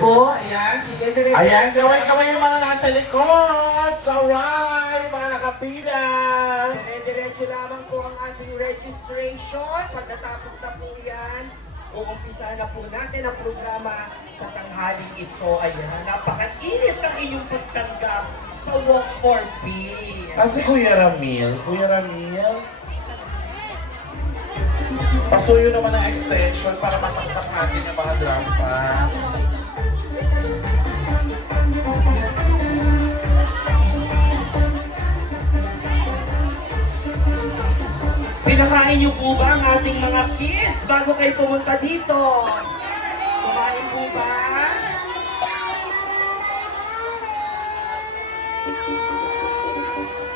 po, ayan, sige, dire. Ayan, kaway-kaway yung mga nasa likod. Kaway, mga nakapila. Dire-diretso lamang po ang ating registration. Pagkatapos na po yan, uumpisa na po natin ang programa sa tanghaling ito. Ayan, napakainit ng inyong pagtanggap sa Walk for Peace. Kasi Kuya Ramil, pasuyo naman ang extension para masaksak natin yung mga drum packs. Pinakain niyo po ba ang ating mga kids bago kayo pumunta dito? Kumain po ba?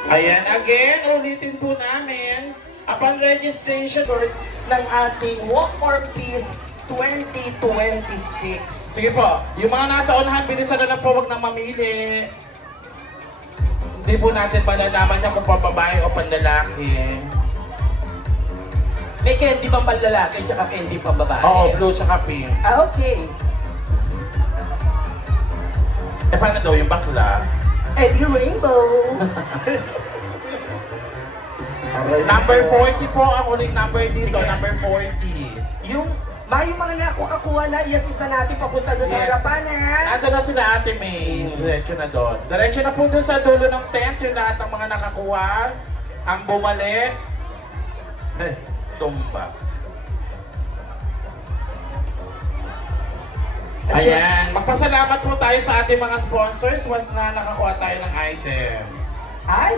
Ayan, again, ulitin po namin. Upon registration, Ng ating Walk for Peace 2026. sige po, yung mga nasa unahan, bilisan na lang po, wag nang mamili. Hindi po natin malalaman niya kung pababae o panlalaki. May candy pang panlalaki tsaka candy pang babae. Oo, blue tsaka pink. Ah, okay. Eh, paano daw yung bakla? Eddie Rainbow. Number 40 po ang uling number dito, Sige. number 40. yung mga nakuha na, i-assist na natin papunta doon sa Yes. harapan, ha? Ando na sila Ate May. Diretso na doon. Diretso na po doon sa dulo ng tent yung lahat ng mga nakakuha. Ang bumalik, tumba. Ayan, magpasalamat po tayo sa ating mga sponsors once na nakakuha tayo ng items. Ay!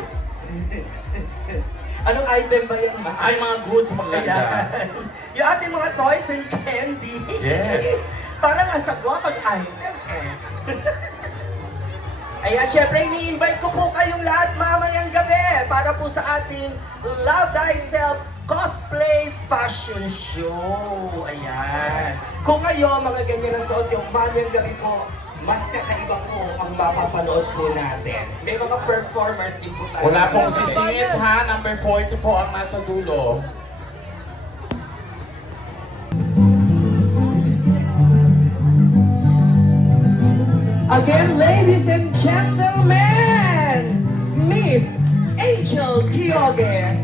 Anong item ba yan, ma? Ay, mga goods maganda. Ayan. Yung ating mga toys and candy. Yes. Parang ang sagwa pag-item, eh. Ayan, syempre, ini-invite ko po kayong lahat mamayang gabi para po sa ating Love Thyself Cosplay Fashion Show. Ayan. Kung ngayon, mga ganyan ang suot yung mamayang gabi po, mas kakaiba po ang mapapanood po natin. May mga performers din po tayo. Wala pong sisingit ha, number 40 po ang nasa dulo. Again, ladies and gentlemen, Miss Angel Kioge.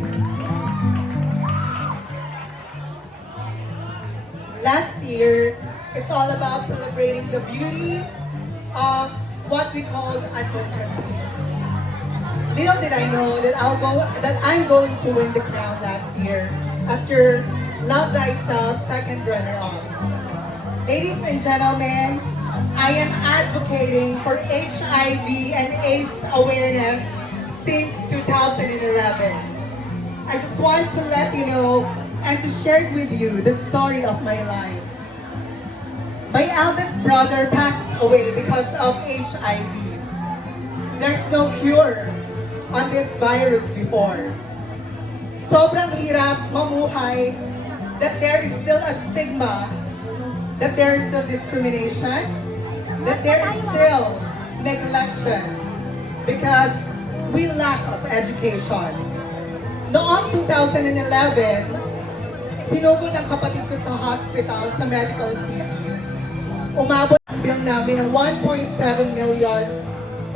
Last year, it's all about celebrating the beauty of what we call advocacy. Little did I know that I'm going to win the crown last year as your Love Thyself second runner-up. Ladies and gentlemen, I am advocating for HIV and AIDS awareness since 2011. I just want to let you know and to share with you the story of my life. My eldest brother passed away because of HIV. There's no cure on this virus before. Sobrang hirap mamuhay, that there is still a stigma, that there is still discrimination, that there is still neglection because we lack of education. Noong 2011, sinugod ang kapatid ko sa hospital sa Medical City. Umabot ang bill namin ng 1.7 million,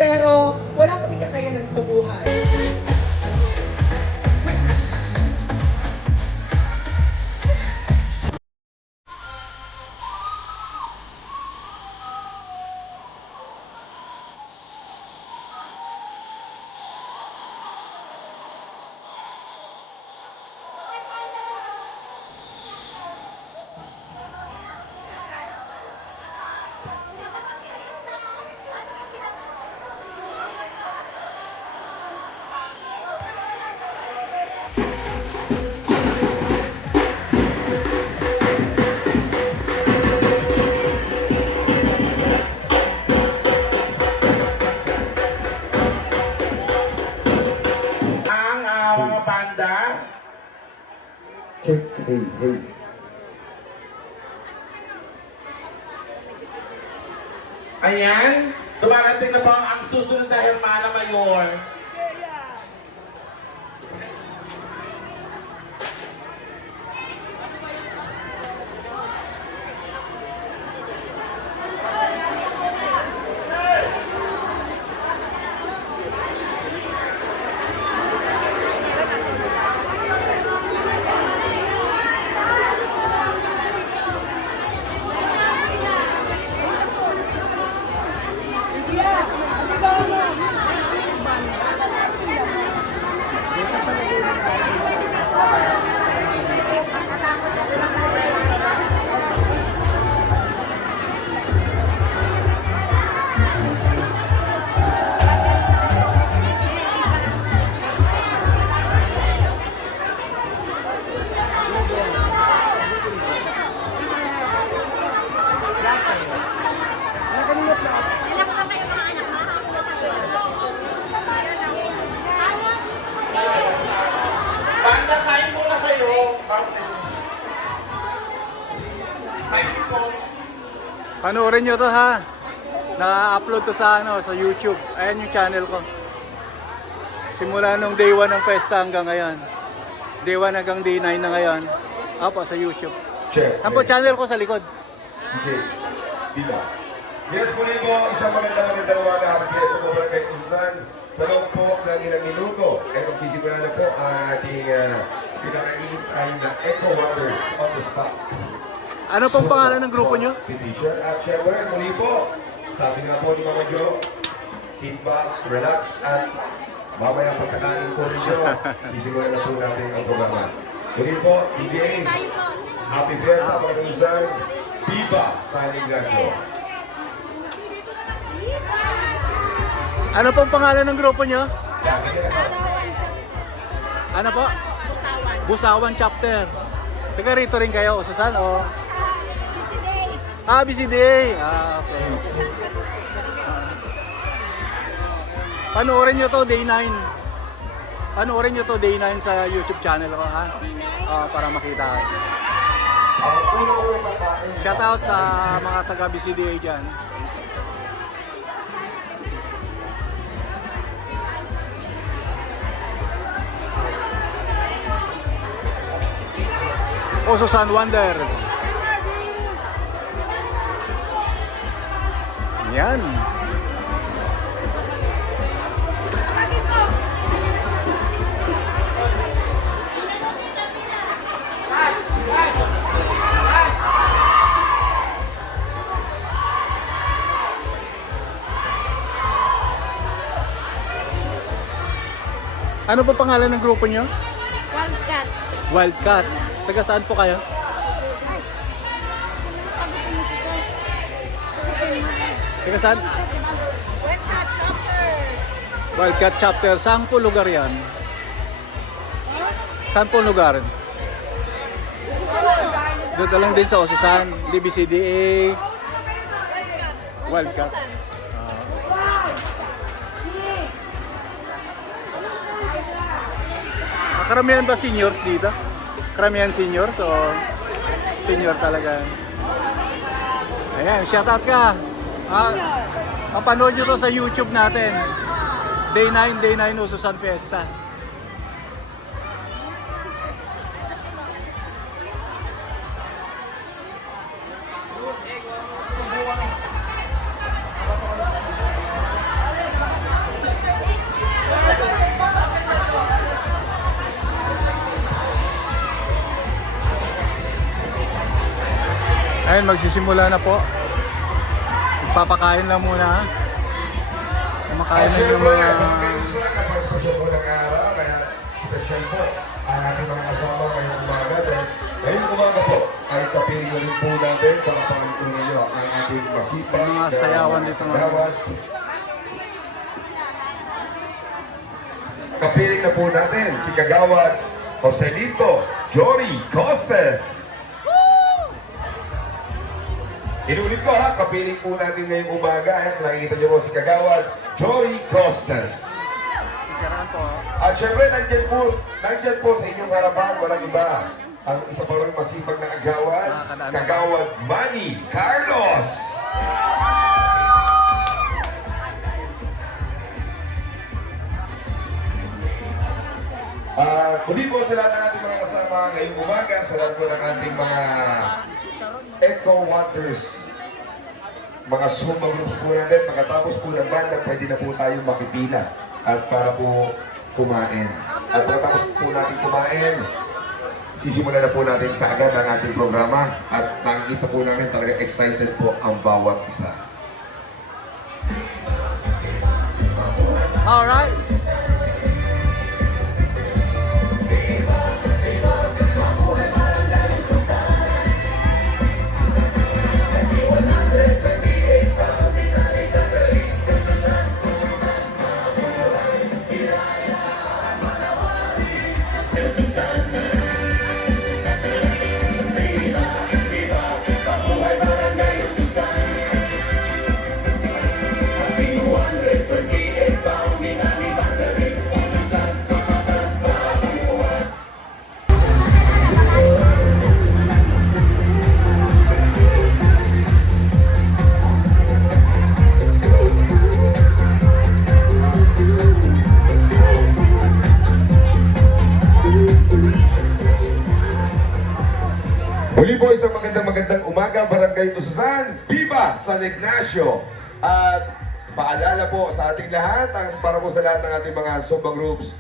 pero wala kami kakayanan sa buhay. Mga banda. Check, hey, hey. Ayan, dumarating na po ang susunod na Hermana Mayor. Panoorin nyo to ha. Na-upload to sa sa YouTube. Ayan yung channel ko. Simula nung day 1 ng festa hanggang ngayon. Day 1 hanggang day 9 na ngayon. Apo, sa YouTube. Check. Yan po channel ko sa likod. Okay. Bila. Yes, muli po, isang magandang umaga. Happy Fiesta po pala kay Tusan. Sa loob po ng ilang minuto, ay magsisimula na po ang ating pinaka-iintay na Echo Waters on the spot. Ano pong pangalan ng grupo nyo? Petition. At syempre, muli po, sabi nga po ni Mama Jo, sit back, relax, at mamaya pagkakain po ninyo, sisimulan na po natin ang programa. Muli po, DJ, Happy Fiesta, mga Tusan. Viva San Ignacio. Ano pong pangalan ng grupo nyo? Yan, ganyan na po. Ano po? Busawan Chapter. Taga rito rin kayo, Susan? O? BCDA. Okay. Panoorin nyo to day 9. Panoorin nyo to day 9 sa YouTube channel ko, ha? Para makita. Ang unang pagkain. Shoutout sa mga taga BCDA dyan. O Susan Wonders. Yan. Ano pa pangalan ng grupo nyo? Wildcat. Wildcat. Taga saan po kayo? Taga saan? Wildcat Chopper. Wildcat Chapter. Saan po lugar yan? Saan po lugar? Doon lang din sa Osusan, DBCDA, Wildcat. Karamihan ba seniors dito? Karamihan seniors o senior talaga? Ayan, shoutout ka. Mapanood nyo to sa YouTube natin. Day 9 Ususan Fiesta. Ayun, magsisimula na po. Magpapakain lang muna. Kumakain na yung mga... Special po ng araw, kaya special po ang ating mga kasama ngayong umaga. Dahil ngayong umaga po ay kapiling rin po natin para pangalunan nyo ang ating masipag Mga sayawan dito, mga- kagawad. Kapiling na po natin si Kagawad Joselito Jory Costes. Inulit ko ha, kapiling po natin ngayong umaga. Nakikita niyo po si Kagawad Jory Costes. Picturean po. At syempre, nandyan po sa inyong harapan, walang iba. Ang isa pa rin masipag na agawad, Kagawad Manny Carlos. Muli po sa lahat ng ating mga kasama ngayong umaga, sa lahat po ng ating mga Echo Waters, mga Zumba groups po natin. Pagkatapos po ng banda, pwede na po tayong makipila at para po kumain. At pagkatapos po natin kumain, sisimulan na po natin kaagad ang ating programa at nakikita po namin talaga excited po ang bawat isa. Alright. Umaga Barangay Tususan, Viva San Ignacio. At paalala po sa ating lahat, para po sa lahat ng ating mga Zumba groups,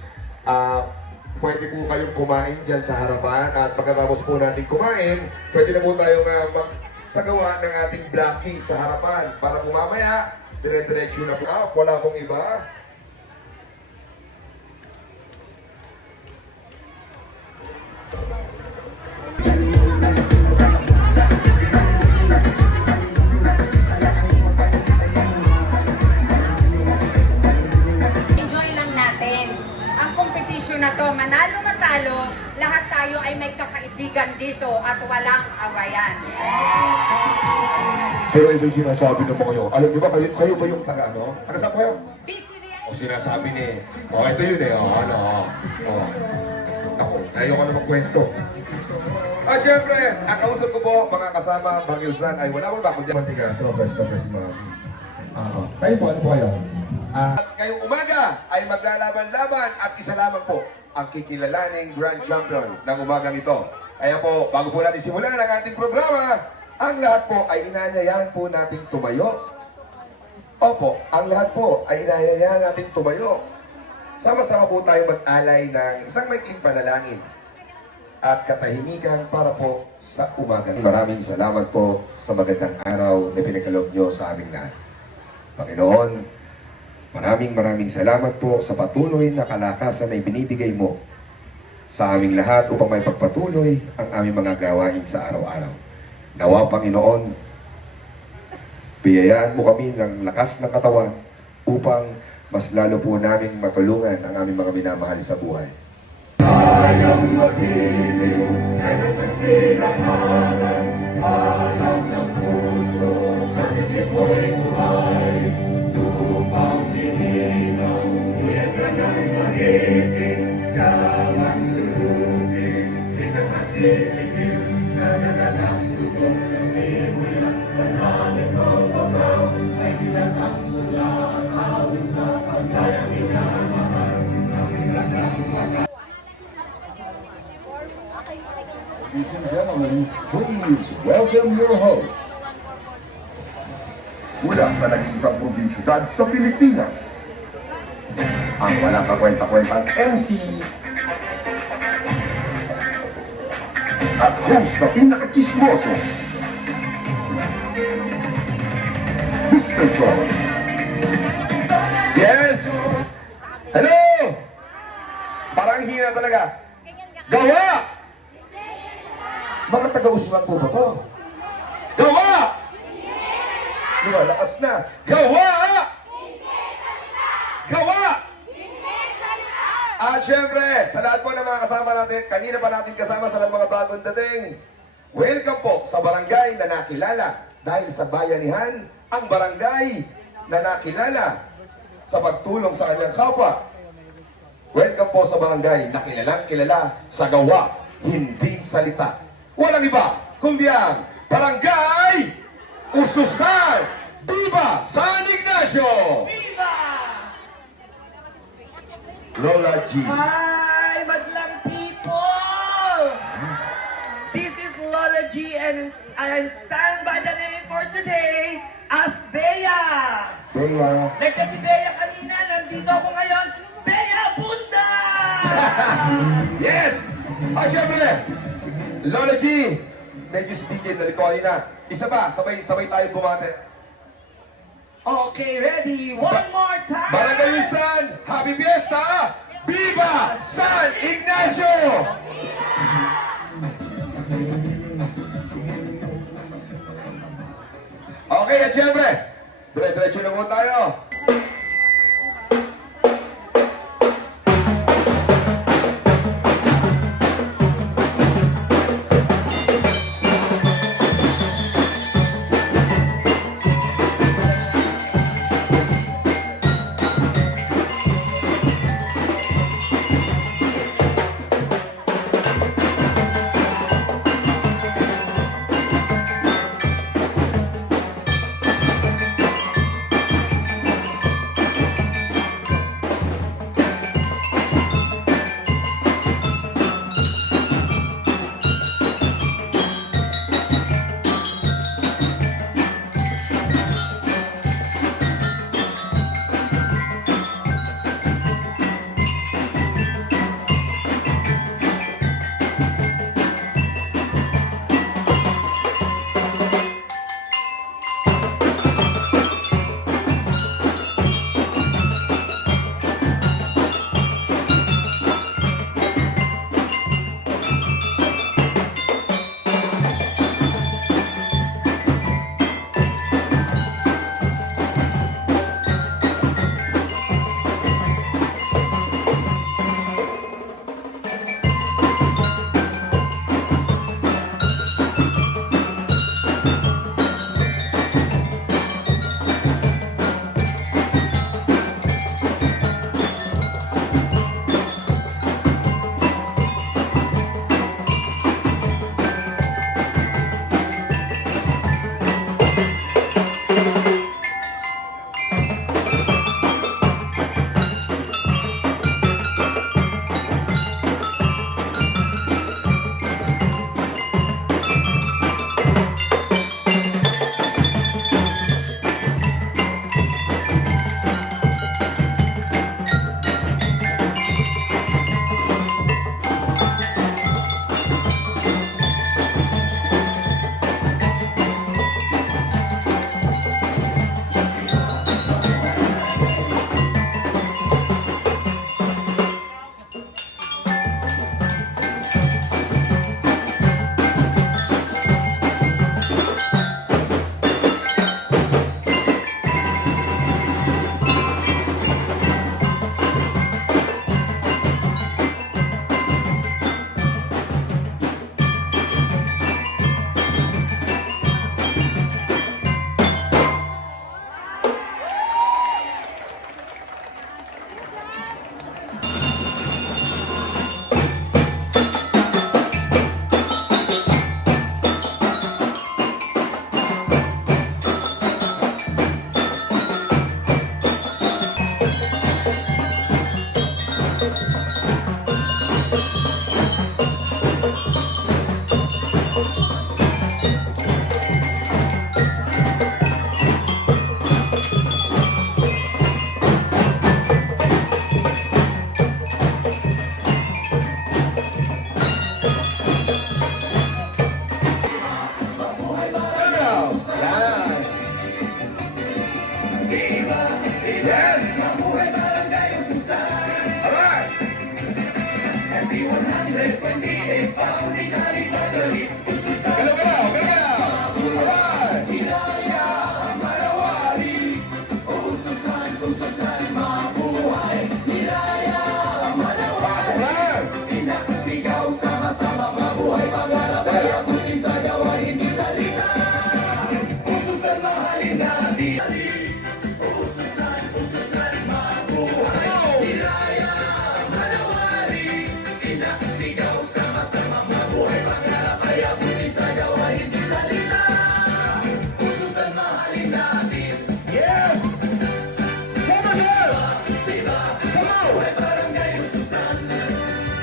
pwede po kayong kumain dyan sa harapan at pagkatapos po natin kumain, pwede na po tayong magsagawa ng ating blocking sa harapan para po mamaya, dire-diretso na po. Wala pong iba. Enjoy lang natin. Ang competition na to, manalo matalo, lahat tayo ay may kakaibigan dito at walang awayan. Pero ito yung sinasabi ng mga yun. Alam niyo ba, kayo ba yung taga ano? Taga saan kayo? Busy rin. O sinasabi ni, ito yun eh, Ako, ayoko na magkwento. At syempre, ang kausap ko po, mga kasama, Bagyusan, ay wala mo ba ako dyan? Mantigas, sobres, ma'am. Tayo po, ano po kayo? At ngayong umaga ay maglalaban-laban at isa lamang po ang kikilalaning Grand Champion ng umagang ito. Kaya po, bago po natin simulan ang ating programa, ang lahat po ay inanyayahan po nating tumayo. Opo, ang lahat po ay inanyayahan nating tumayo. Sama-sama po tayo mag-alay ng isang maikling panalangin at katahimikan para po sa umaga. Maraming salamat po sa magandang araw na pinagkaloob nyo sa aming lahat. Panginoon, maraming salamat po sa patuloy na kalakasan na ibinibigay mo sa aming lahat upang may pagpatuloy ang aming mga gawain sa araw-araw. Nawa, Panginoon, biyayaan mo kami ng lakas ng katawan upang mas lalo po namin matulungan ang aming mga minamahal sa buhay. Ayang magiliw, ay nagsilahanan, hanap ng puso, sa titik mo'y buhay. Lupang hininaw, tuyag ka ng magiting, sa mandulubing, di ka masisigil, sa nagalang tugog sa simulan, sa langit o bagaw, ay dinatang mula at awit sa paglayang inamahal, ang isang mga. Ladies and gentlemen, please welcome your host. Mula sa nag-iisang probinsyudad sa Pilipinas, ang walang kakwenta-kwentang MC at host na pinakachismoso, Mr. John. Yes! Hello! Parang hina talaga. Gawa! Mga taga-usulan po ba to? Gawa! Diba, lakas na. Gawa! Gawa! At syempre, sa lahat po ng mga kasama natin, kanina pa natin kasama sa lahat mga bagong dating, welcome po sa barangay na nakilala. Dahil sa bayanihan, ang barangay na nakilala sa pagtulong sa kanyang kapwa. Welcome po sa barangay na kilalang kilala sa gawa, hindi salita. Walang iba, kundi ang Barangay Ususan, Viva San Ignacio! Viva! Lola G. Hi, madlang people! This is Lola G and I stand by the name for today as Bea. Bea. Nagka si Bea kanina, nandito ako ngayon, Bea Bunda! Yes! Syempre, Lola G, medyo si DJ, nalito kanina. Isa pa, sabay tayo bumate. Okay, ready? One more time! Barangay Ususan, Happy Fiesta! Viva San Ignacio! Okay, at syempre, dire-diretso na po tayo.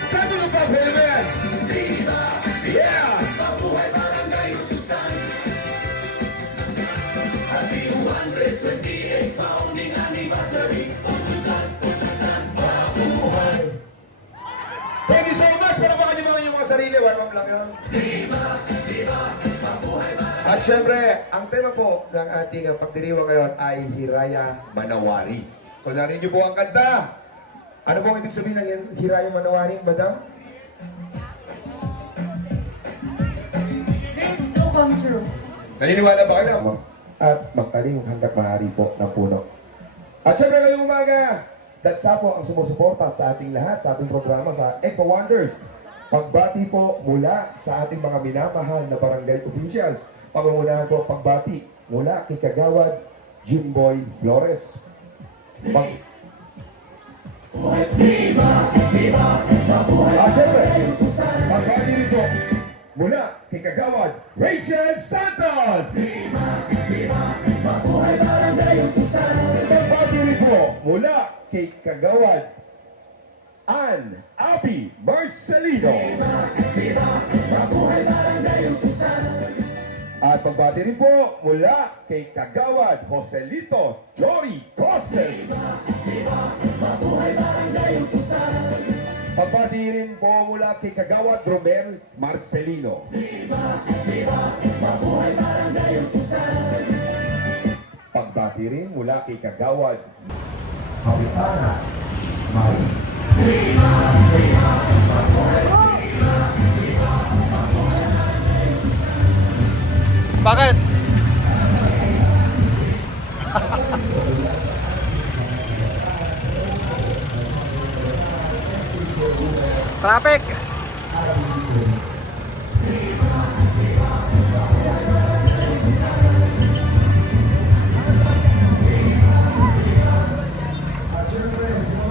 Kanino pa, baby? Yeah! Thank you so much! Palapakan niyo mga inyong mga sarili. Warm up lang yun. At syempre, ang tema po ng ating pagdiriwang ngayon ay Hiraya Manawari. Kung narinig niyo po ang kanta, ano po ang ibig sabihin ng Hiraya Manawari, madam? Dreams do come true. Naniniwala ba kayo na? At magtaling hanggat maaari po ng puno. At syempre ngayong umaga, datsa po ang sumusuporta sa ating lahat, sa ating programa sa Eco Wonders. Pagbati po mula sa ating mga minamahal na barangay officials. Pangungunahan po ang pagbati mula kay Kagawad Jimboy Flores. At syempre, pagbati rin po mula kay Kagawad Rachel Santos. Pagbati rin po mula kay Kagawad Ann Abby Marcelino. At pagbati rin po mula kay Kagawad Joselito Jory Costes. Pagbati rin po mula kay Kagawad Romel Marcelino. Pagbati rin mula kay Kagawad Kapitana Mari. Bakit? Traffic!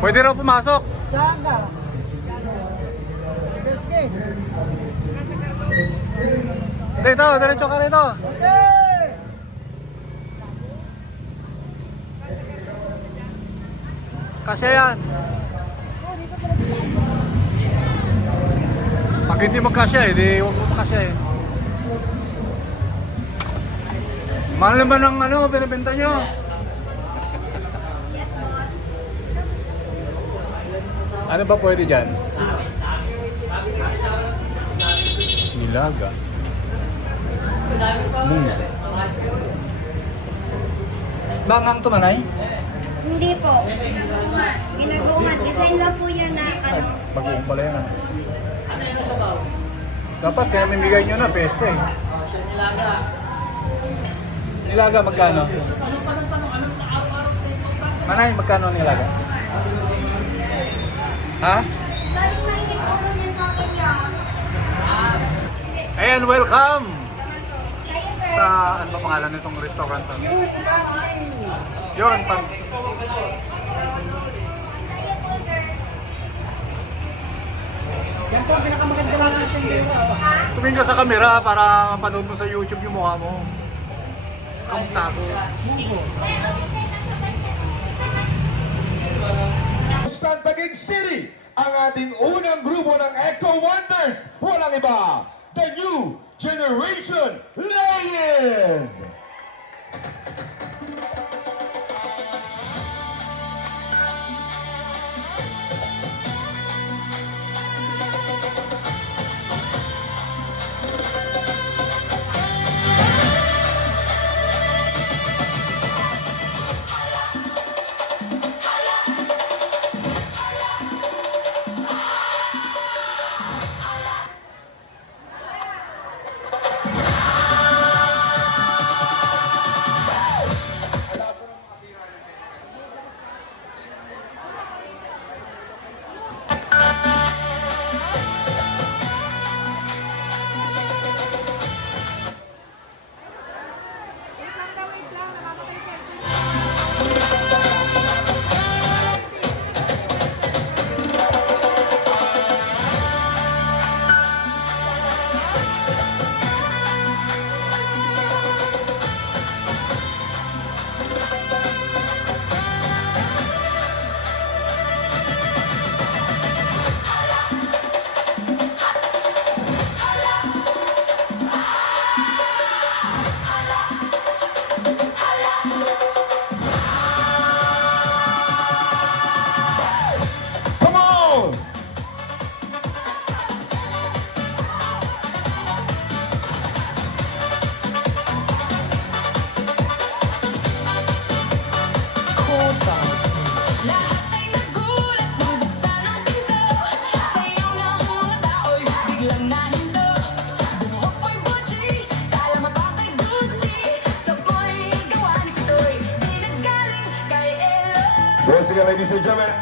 Pwede raw pumasok. Saan ka? Dito, diretso ka rito. Kasya yan. Pag hindi magkasya di huwag mo makasya Mahal naman ang binibenta nyo. Ano ba pwede dyan? Nilaga. Bangang tumanay? Hindi po. Ginagawan. Design lang po yan na Bagoong pala yan Dapat kaya mimigay nyo na peste Nilaga magkano? Manay, magkano nilaga? Ha? Ayan, welcome! Sa, ano ba pangalan nitong restaurant? Yun, tumingin ka sa camera para mapanood mo sa YouTube yung mukha mo. Kamusta ko? San Taguig City, ang ating unang grupo ng Eco Wonders. Walang iba, the New Generation Ladies!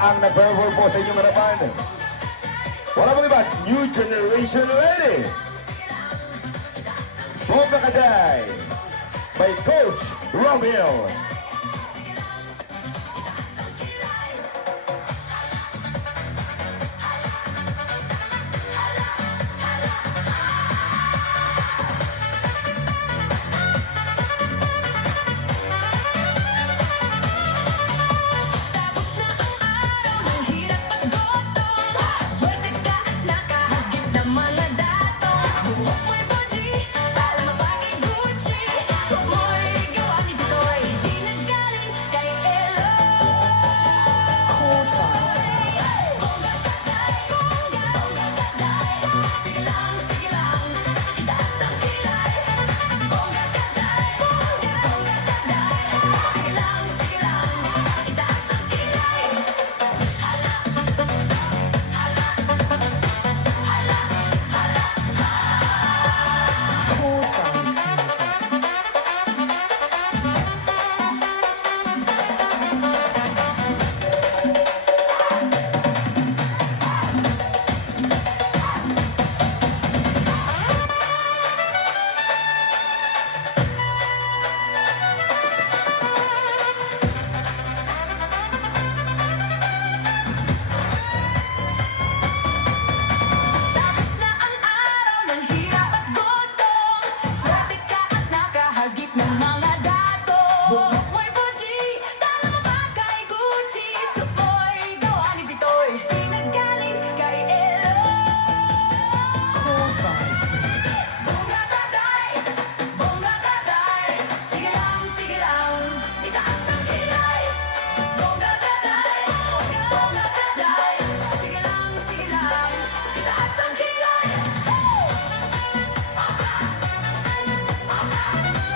ang nag-perform po sa inyong harapan. Wala mo iba, New Generation Lady. Bomba Kaday by Coach Romeo.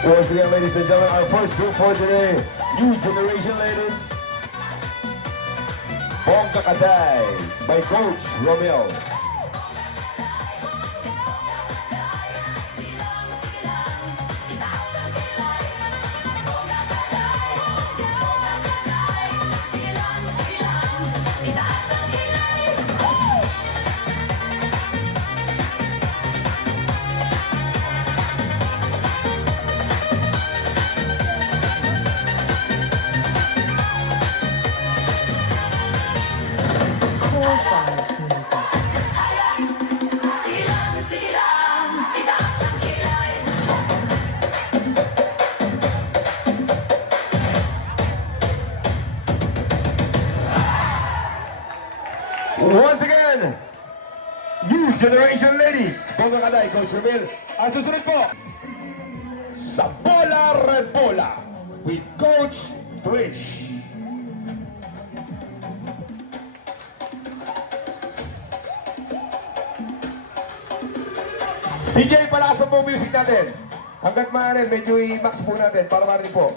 Once again, ladies and gentlemen, our first group for today, New Generation Ladies. Bomba Kaday by Coach Romeo. Once again, New Generation Ladies. Bomba Kaday, Coach Romeo. Ang susunod po, sa Bola Rebola with Coach Trish. DJ, palakas po ang music natin. Hanggat maaari, medyo i-max po natin para maaari po.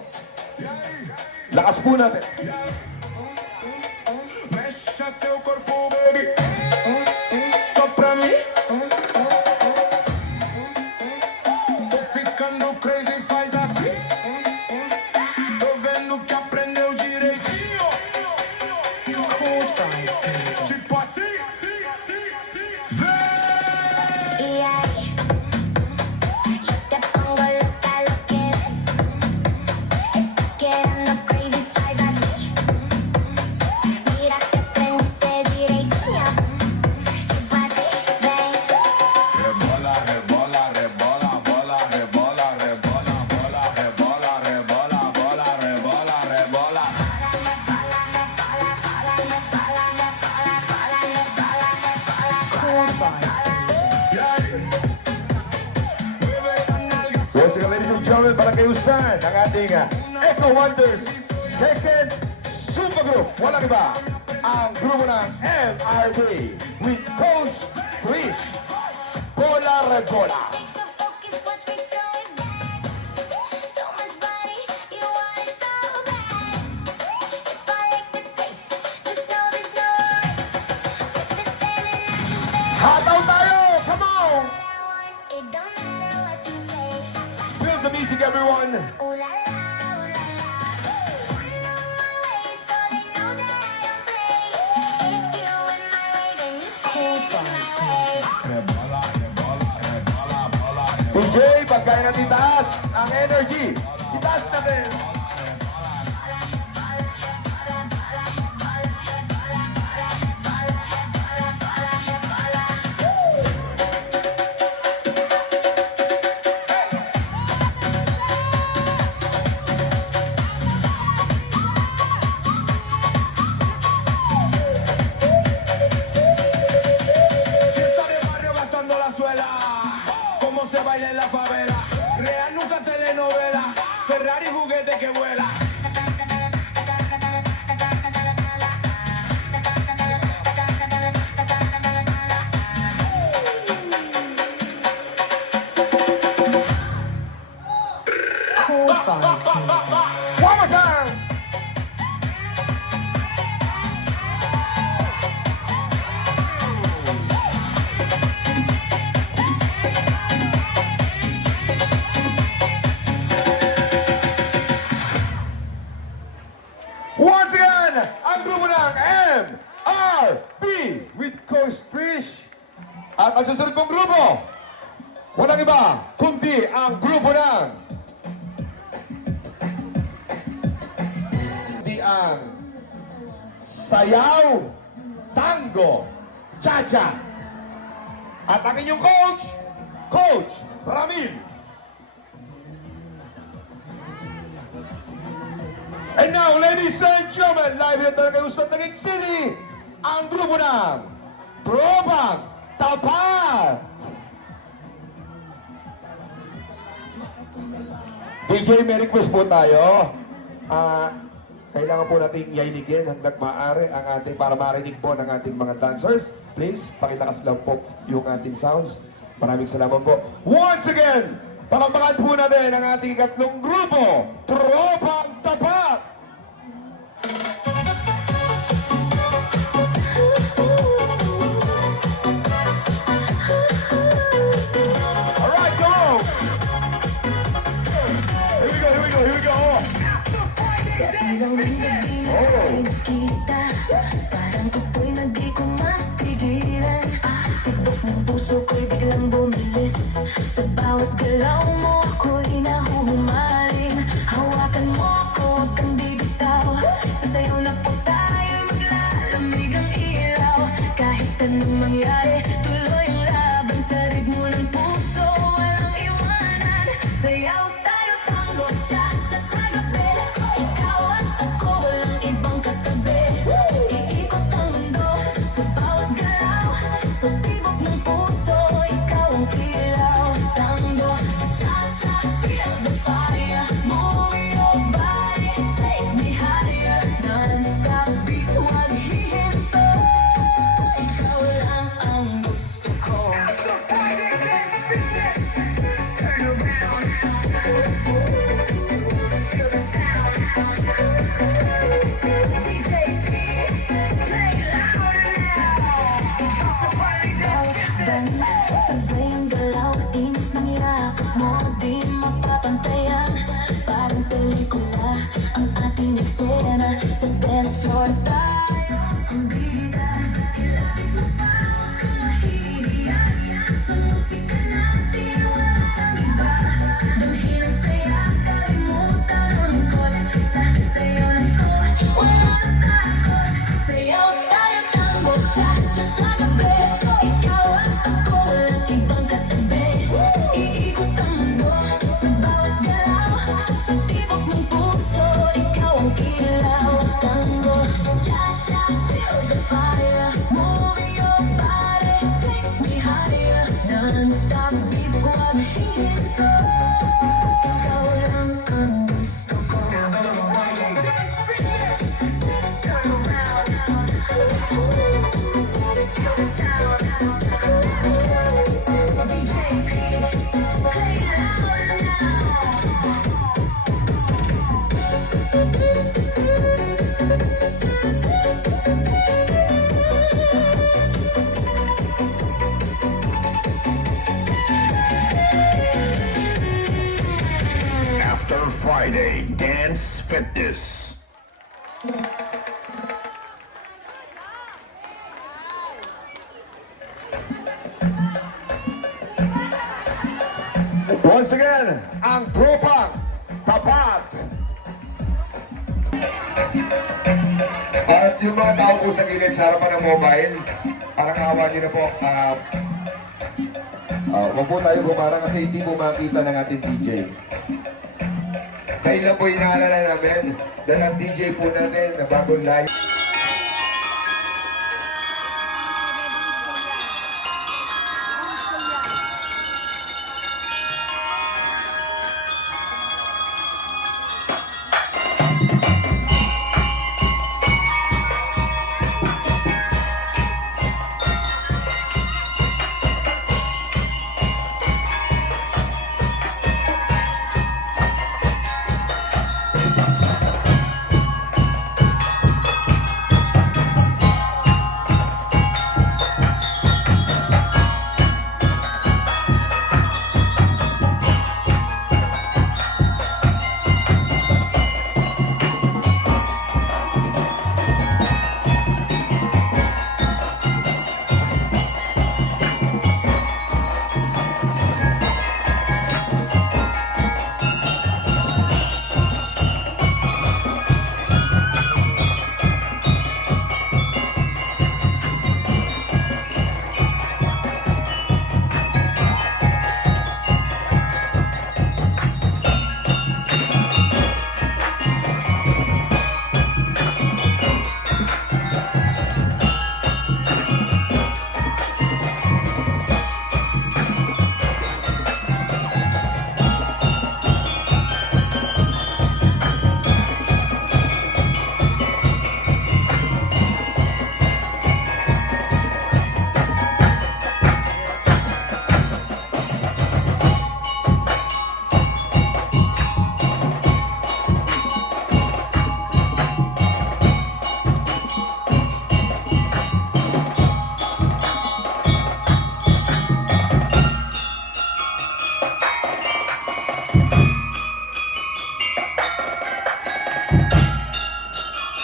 Lakas po natin. Mexa seu corpo, baby. Só pra mim. Tô ficando crazy, faz assim. Tô vendo que aprendeu direitinho. Tipo assim. Y ahí, te pongo loca, lo que ves. Está quedando crazy, faz así. Mira que aprendiste direitinho. Tipo así, ven. Rebola, rebola, rebola, bola, rebola, rebola, bola, rebola, rebola, bola, rebola, rebola. Y ahí, mueve esa nalga. Once again, ladies and gentlemen, para kayo saan ang ating Echo Wonders second supergroup. Walang iba, ang grupo ng MRB with Coach Trish. Bola Rebola. Focus, watch me throw it back. So much body, you want it so bad. If I like the taste, just know there's no risk. This feeling like you bad. Hataw tayo! Come on! It don't matter what you say. Feel the music, everyone! Ooh la la, ooh la la. I know my ways, so they know that I don't play. Kaya natin itaas ang energy. Itaas natin. Si está de barrio gastando la suela, como se baila en la favela. Real nunca telenovela, Ferrari juguete que vuela. One more time. Once again, ang grupo ng MRB with Coach Trish. At ang susunod kong grupo, walang iba kundi ang grupo ng ang Sayaw Tango Cha-Cha. At ang inyong coach, Coach Ramil. And now, ladies and gentlemen, live here tayo sa Taguig City, ang grupo ng Tropang Tapat. DJ, may request po tayo. Kailangan po natin yainigin hanggat maaari ang ating, para marinig po ng ating mga dancers. Please, pakilakas lang po yung ating sounds. Maraming salamat po. Once again, palakpakan po natin ang ating ikatlong grupo, Tropang Tapat! Alright, go! Here we go, here we go, here we go! Ilang gabi na kita, parang ako'y nagdi ko matigilan. Tibok ng puso ko'y biglang bumilis, sa bawat galaw mo ako'y nahuhumaling. Hawakan mo ako, huwag kang bibitaw, sa sayo na po tayo'y maglalamig ang ilaw. Kahit anong mangyari, tuloy ang laban sa ritmo ng puso, walang iwanan. Sayaw tayo, tango, cha-cha sa gabi. Ikaw at ako, walang ibang katabi. Iikot ang mundo sa bawat galaw, sa tibok ng puso, ikaw ang kilaw. Tango, cha-cha, feel the fire. Move your body, take me higher. Non-stop beat, huwag hihinto. Ikaw lang ang gusto ko. Turn around. Feel the sound. DJ P, play louder now. Sabay ang galaw, init ng yakap mo, di mapapantayan. Parang pelikula ang ating eksena, sa dance floor tayo ang bida. Ilapit mo pa ako kung mahihiya, sa musika natin walang iba. Damhin ang saya, kalimutan ang lungkot, sayo ng ko, walang takot. Sayaw tayo, tango, cha-cha sa gabi. Ikaw at ako, walang ibang katabi. Iikot ang mundo sa bawat galaw, sa tibok ng puso, ikaw ang kilaw. Tango, cha-cha, feel the fire. Move your body, take me higher. Non-stop beat, huwag hihinto. Ikaw lang ang gusto ko. Turn around. Feel the sound. DJ P, play louder now. After Friday Dance Fitness. Once again, ang tropang tapat. At yung mga tao po sa gilid sa harapan ng mobile, parang awa nyo na po. Huwag po tayo bumarang kasi hindi po makita ng ating DJ. Kayo lang po inaalala namin dahil ang DJ po natin na bagong live.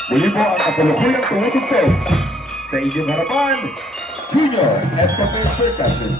Muli po ang kasalukuyang tumatugtog sa inyong harapan, Junior Escapade Percussion.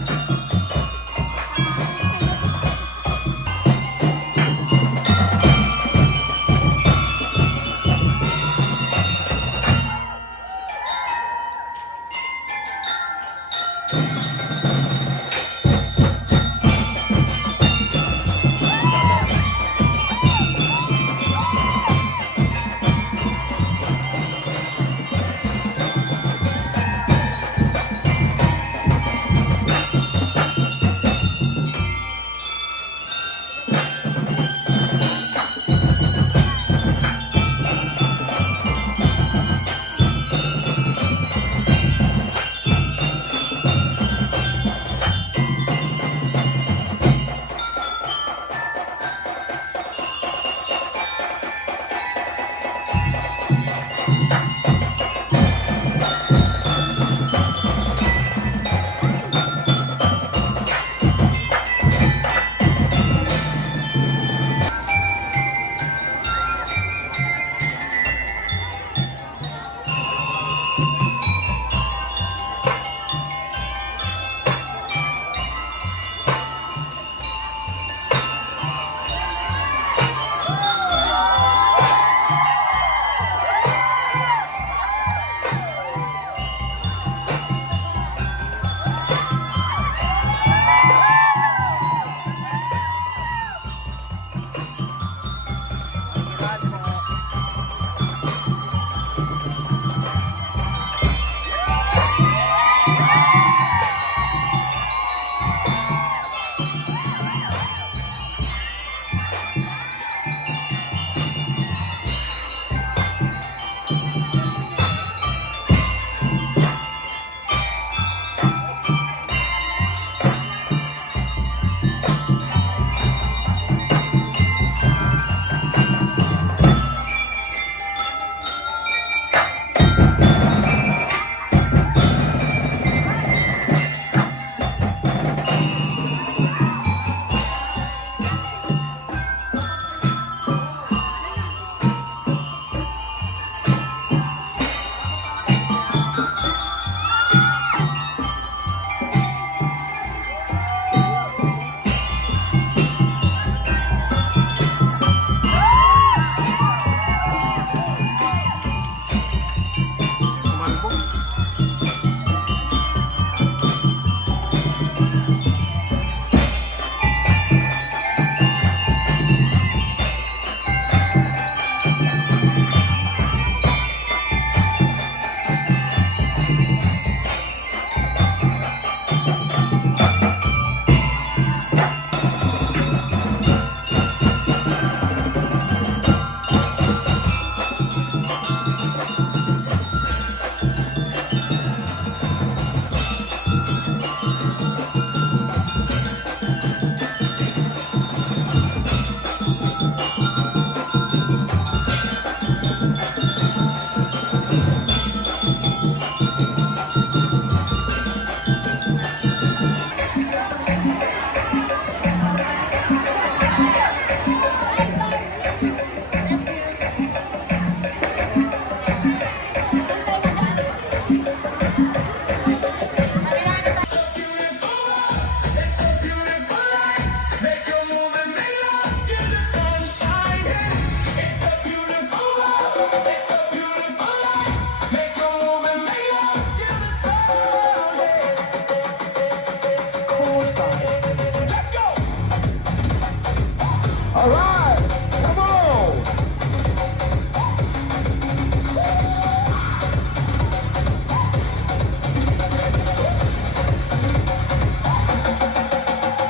Alright, come on!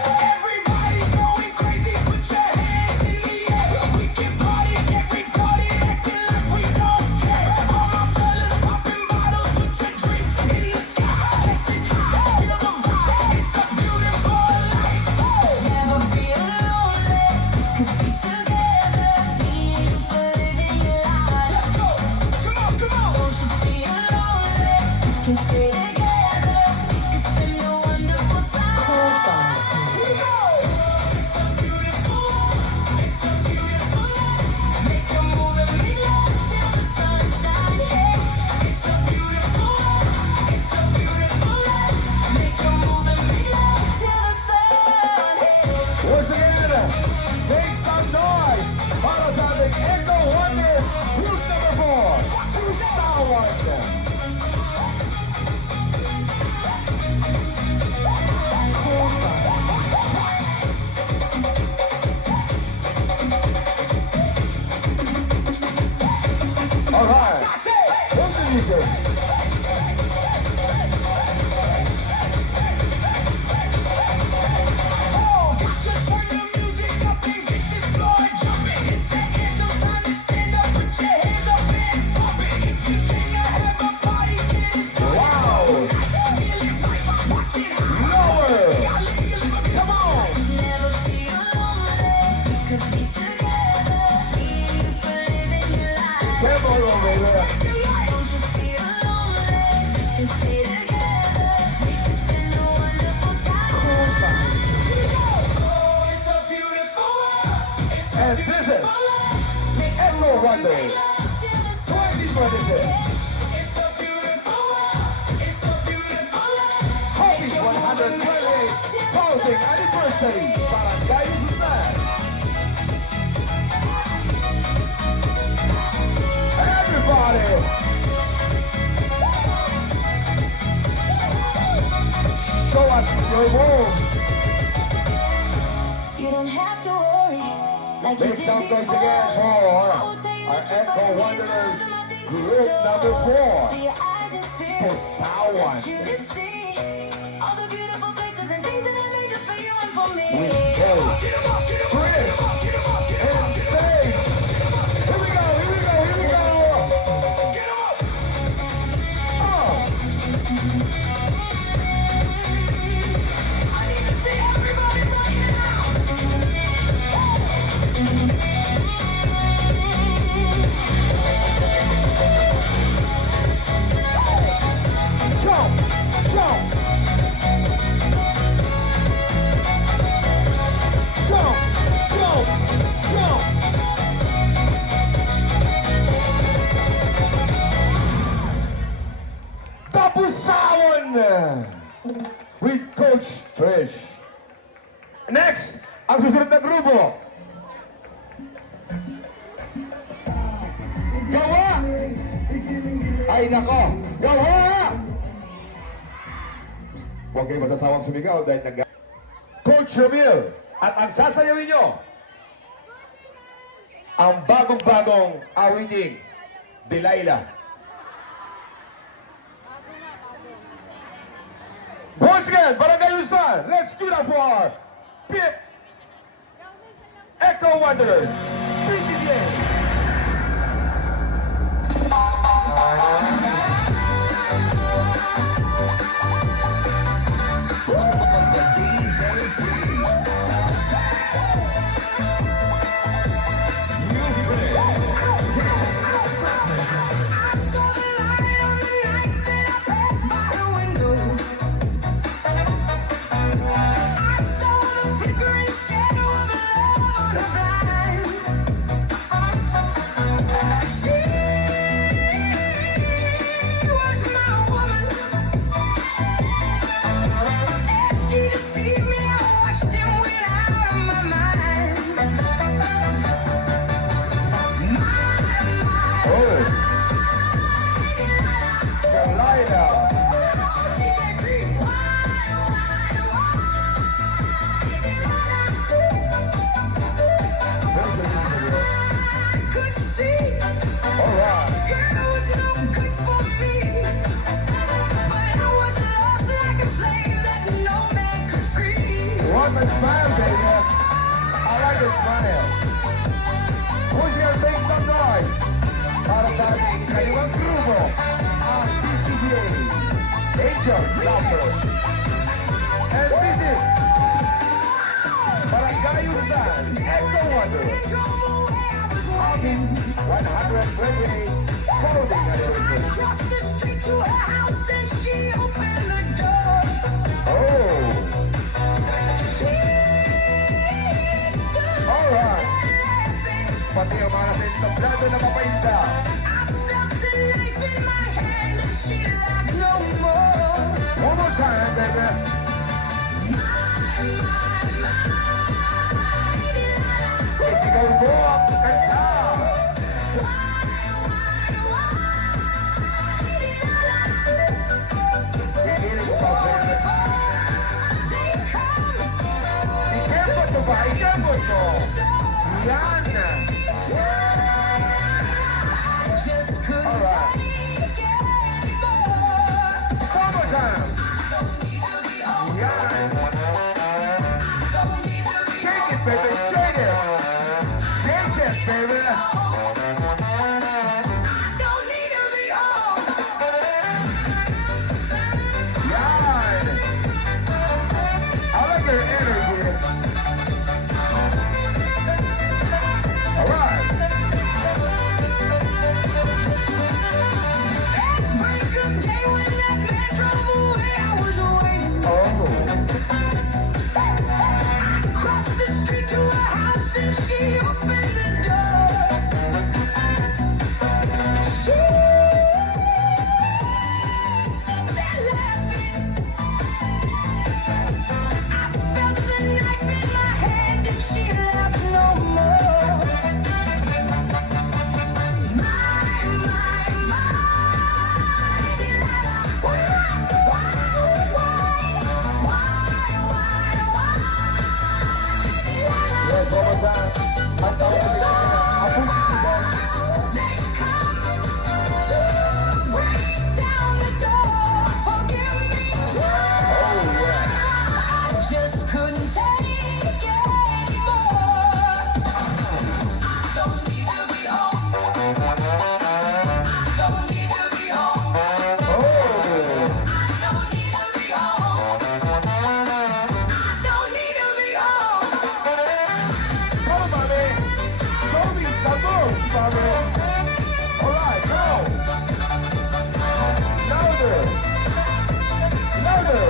Everybody going crazy, put your hands in the air. We can party and get retarded, acting like we don't care. All my fellas popping bottles, put your drinks in the sky. Catch this high, feel the vibe. It's a beautiful life. Never feel lonely, could be together. Me and you for living your life. Let's go, come on, come on. Don't you feel lonely? We can stay together. We can spend a wonderful time. We go. It's a beautiful life. It's a beautiful life. Make a move and make love till the sunshine hits. It's a beautiful life. It's a beautiful life. Make a move and make love till the sun hits. Once again, make some noise para sa ating Echo Wonders Group number 4, Tusawan. Alright, what's the music? Oh, got to turn the music up and get this floor jumping. It's the anthem time to stand up, put your hands up and pump it. If you came to have a party, then it's party. Wow. Feel it right, watch it happen. Lower. Come on. Never feel lonely. We could be together. Me and you for living your life. Come on, baby. Don't you feel lonely? We can stay together. We can spend a wonderful time. It's a beautiful world. It's a And this is Echo Wonders 2026. It's a beautiful world. It's a beautiful life. Happy 128th founding anniversary, Barangay Susan. Everybody, show us your moves. You don't have to worry like you Make did some before. noise again for I will tell you our the truth, Echo I will Wanderers give you all of my things Group to number do. 4, To your eyes and spirit, Tusawan. let you to see all the beautiful places and things that I made just for you and for me. We go. Chris and Sage. Here we go, here we go, here we go. Oh. I need to see everybody right now. Jump, jump. Jump, jump, jump. Tapusawan with Coach Trish. Next, ang susunod na grupo. Gawa! Ay nako, gawa! Huwag kayo masasawang sumigaw dahil Coach Ramil at ang sasayawin nyo ang bagong-bagong awiting Delilah. Once again, Barangay Luzon, let's do that for Pip Echo Wanderers PCDA. love my smile, baby. I like the smile. Who's gonna make some noise? Para sa ating kaliwang grupo, ang PCBA, Angel Laughter. And this is Barangay Usan, Echo Wonder. August 128, following anniversary. Across the street to her house and she opened the door. Oh. Alright. Pati ang mga tablado na mapainda. I felt a knife in my hand and she laughed no more. One more time, baby. Isigaw mo ang kanta. Hihiling sa baby. Ikemot mo ba? Ikemot mo. Yan. Just couldn't Alright. take it anymore. One more time. Yan. Shake it, baby. Shake it. Shake it, baby. Don't need to be home. Yan. I like your energy. Alright. Break of day when that man drove away, I was waiting. Oh. Crossed the street to her house and she opened the door. She stood there laughing. I felt the knife in my hand and she laughed no more. Yes, one more time. Ang tawag ko sa kanya, ang puso ko. Oh, yeah. Just couldn't take it anymore. I don't need to be home. I don't need to be home. Oh. I don't need to be home. I don't need to be home. Come on, mommy. Show me some moves, mommy. Alright, go. Louder. Louder.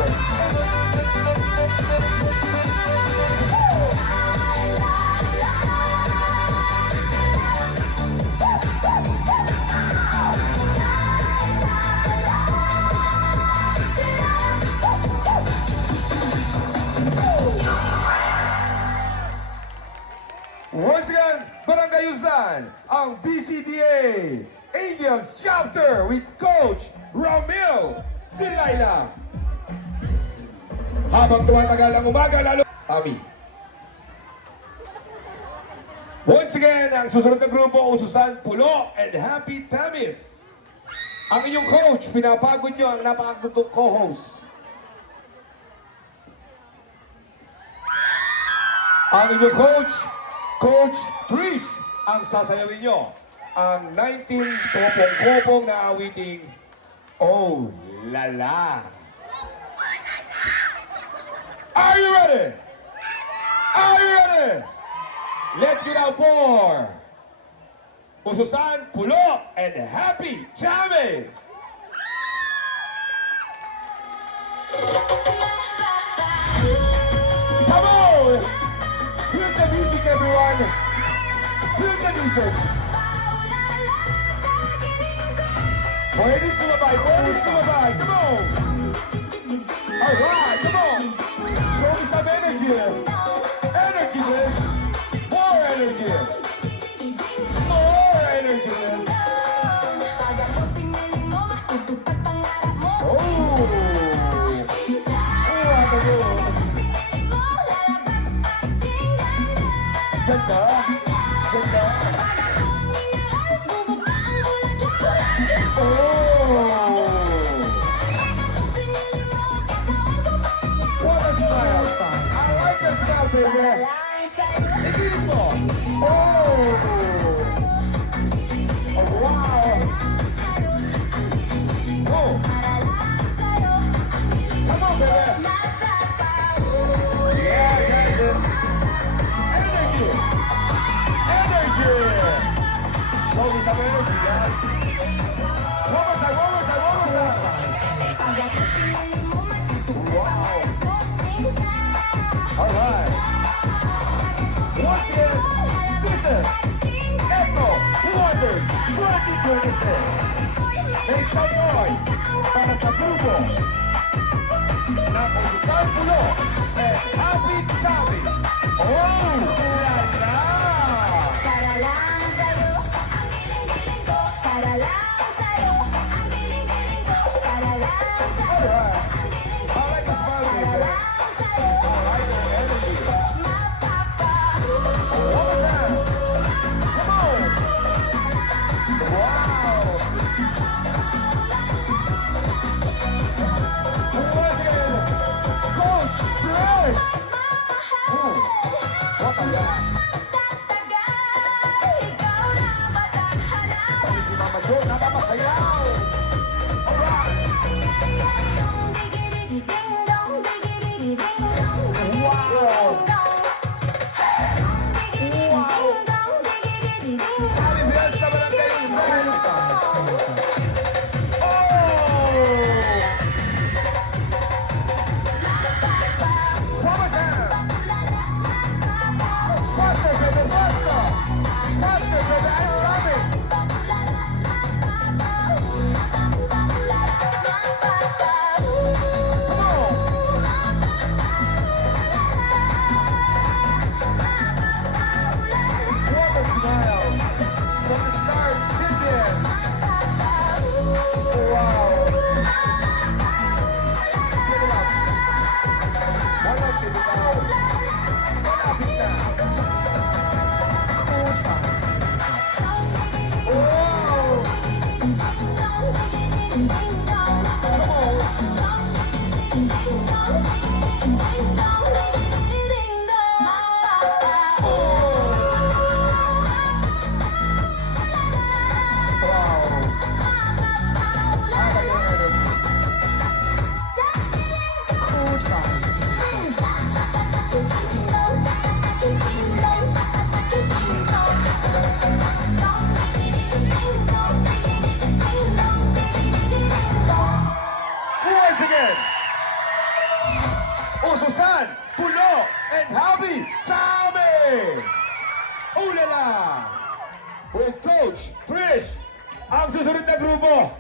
Once again, Barangay Usan, ang BCDA Angels Chapter with Coach Romel Delilah. Habang tumatagal ang umaga, lalo Ami. Once again, ang susunod na grupo, Ususan Pulo and Happy Tamis. Ang inyong coach, pinapagod nyo ang napakagutong co-host. Ang inyong coach, Coach Trish, ang sasayawin nyo. Ang 19 kopong-kopong na awiting Oh Lala. Are you ready? Are you ready? Let's get out for Ususan Pulo and Happy Tamis. Come on! Here's the music, everyone. Here's the music. Pwede sumabay, pwede sumabay. Come on! Alright, come on! Show me some energy. Energy, man. More energy. More energy. Oh! Oh, ano yun? Ganda. Ganda. Oh! baby. Ikinig mo. Oh! Oh, wow! Oh! Come on, baby! Yeah, yeah, yeah. Energy! Energy! Show me some energy, guys. One more time, one more time, one more time. Wow! All right. Once again, this is Echo Wonders 2026. Make some noise para sa grupo na Pagusal Pulo and Happy Chavi. Oh, la la! Para lang sa'yo, ang giling-giling ko. Para lang sa'yo, ang giling-giling ko. Para lang sa'yo, ang giling-giling ko. I like the smile, Para baby. lang sa'yo, I like the energy. mapapa. One more time. Come on. Wow. Once again, Coach Fresh. Oh, what a guy. Tatagal, ikaw na matahanapan. Si Mama Jo, napapakayaw. Alright. Happy Fiesta Barangay Luzon. Oh! One more time. Faster, baby, faster. Faster, baby, I love it. Come on. What a smile. From the start to the end. Wow. Give it up. One more to the now. Malapit na. Oh! Come on. Wow. Once again, Ususan, Pulo, and Happy Chami! Ulala! With Coach Trish, ang susunod na grupo.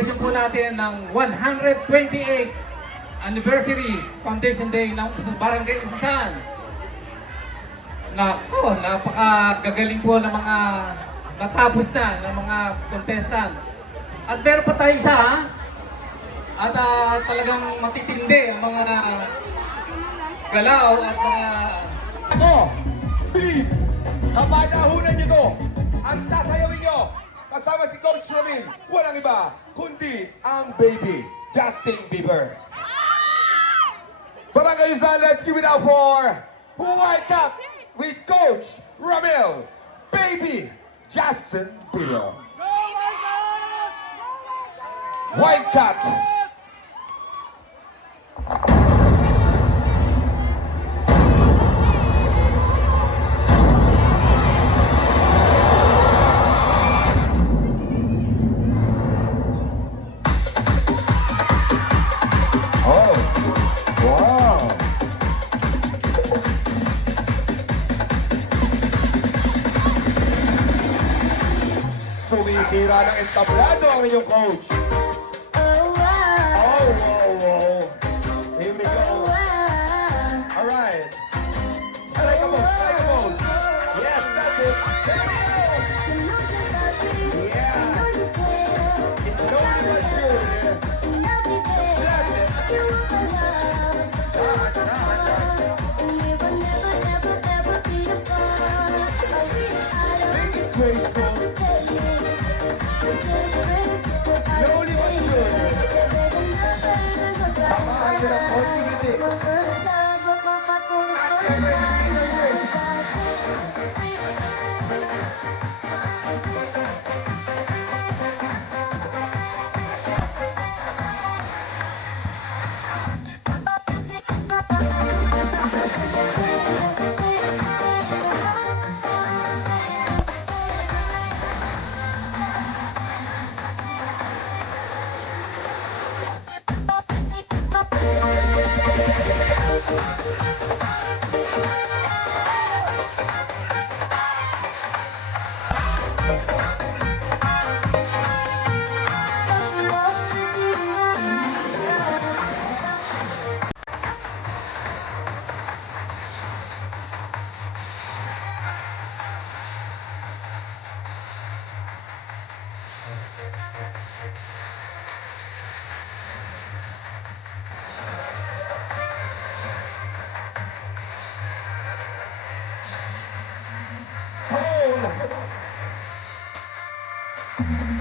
celebration po natin ng 128th Anniversary Foundation Day ng Barangay Usasan. Nako, napakagagaling po ng mga natapos na ng mga contestant. At meron pa tayong isa, ha? At talagang matitindi ang mga galaw at mga... Please, kapanahunan nyo to. Ang sasayawin nyo, kasama si Coach Romil, walang iba, kundi ang baby, Justin Bieber. Barangay Usasan, let's give it out for White Cup with Coach Romil, baby, Justin Bieber. White Cup. Oh, wow. Sumisira ng entablado ang inyong coach. Oh, wow, wow. Here we go. All right. Strike a pose. Yes, that's it. There we go. Yeah. It's slowly but surely. That's it. Make it graceful. Slowly but surely. Samahan nyo ng konting ngiti.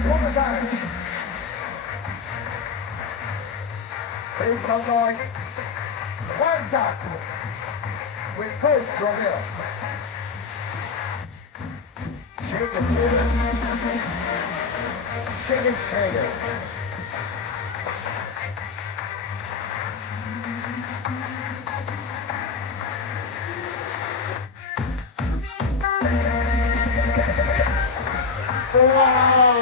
One more time. Save some noise. One shot with Coach Romil. Shake it, shake it. Shake it, shake it. Wow!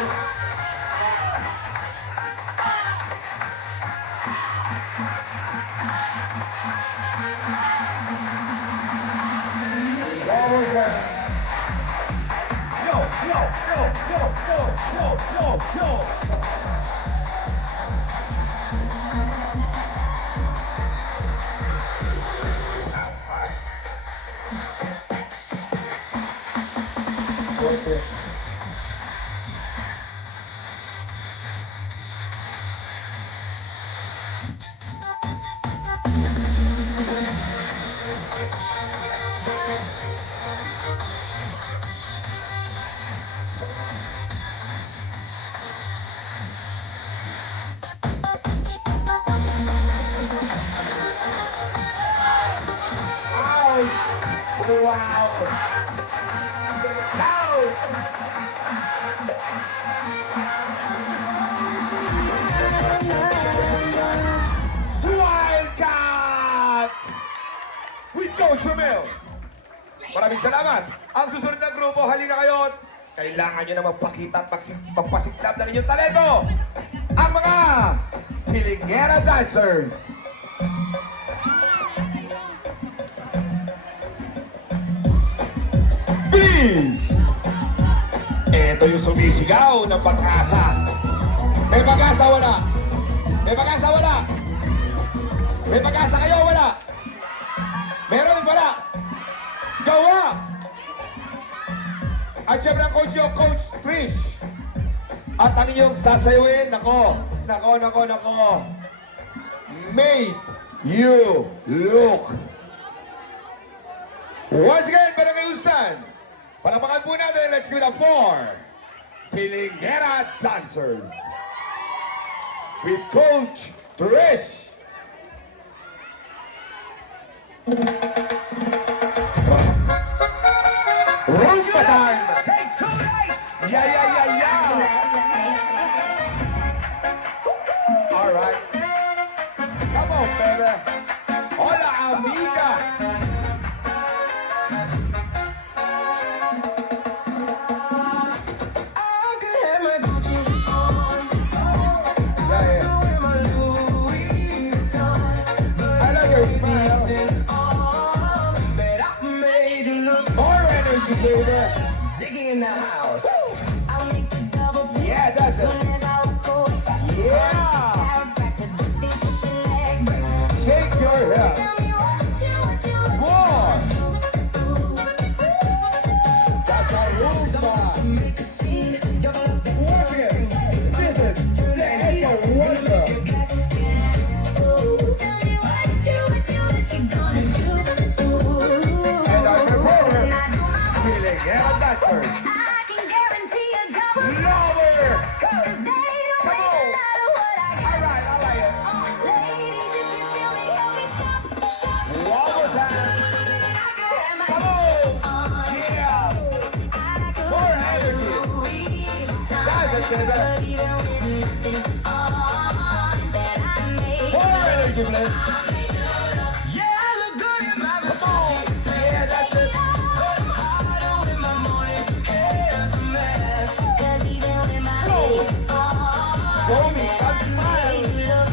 Wildcat! With Coach Romil. Maraming salamat. Ang susunod na grupo, halina kayo. Kailangan nyo na magpakita at magpasiklab ng inyong talento. Ang mga Filingera Dancers. Please! Ito yung sumisigaw ng pag-asa. May pag-asa, wala. May pag-asa, wala. May pag-asa kayo, wala. Meron, wala. Gawa. At syempre ang coach yung Coach Trish. At ang inyong sasayawin, nako. Made you look. Once again, Barangayusan. Palapakan po natin, let's give it up for Filingera Dancers. With Coach Trish. Rumba time! Take two nights! Yeah! Alright. Come on, baby. Hola, amiga. I could have my Gucci on, Yeah. wear my Louis Vuitton, I like your smile. but I made you look More energy, baby. ziggy in the house. I'll make the double take Yeah, that's it. soon as I walk away. Yeah. Chiropractor just to push your leg back. Shake your head. Tell me what you More. do. That's a rumba. Make a scene, double up that Once again, this is the Echo Wonder. glasses skin. Ooh, tell me what you gonna do. Ooh. And our performer, When I do my Filingera Dancers. I can guarantee a double. Lower. Cause they don't Come really on. matter what I got. All right, I like it. Ladies, if you feel me, help me shop. One more time. I can have my Come on. Yeah. More energy. That's it, baby. More energy, please. Yeah, I look good in my Come on. Yeah, that's it. Show me some smile.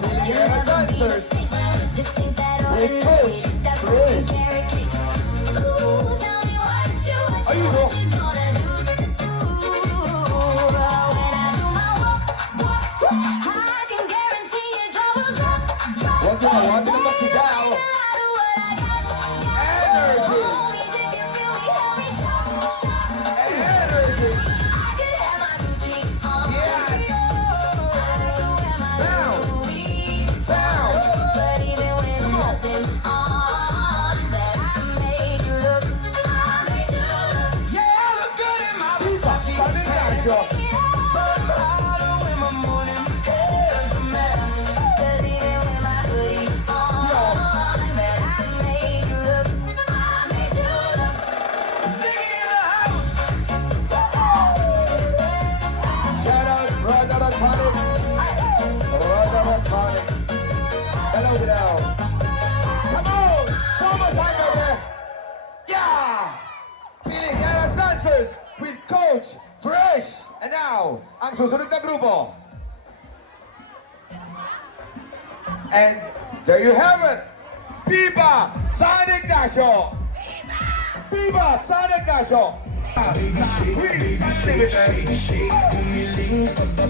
Filingera Dancers. With Coach Trish. Are you go? Huwag na magsigaw. Energy. Energy. Bounce. Bounce. Viva San Ignacio. Shout out Brother Iconic. Brother Iconic. Hello. Come on. One more time, baby. Yeah. Filingera Dancers with Coach Trish. And now, ang susunod na grupo. And there you have it. Viva San Ignacio. Viva San Ignacio.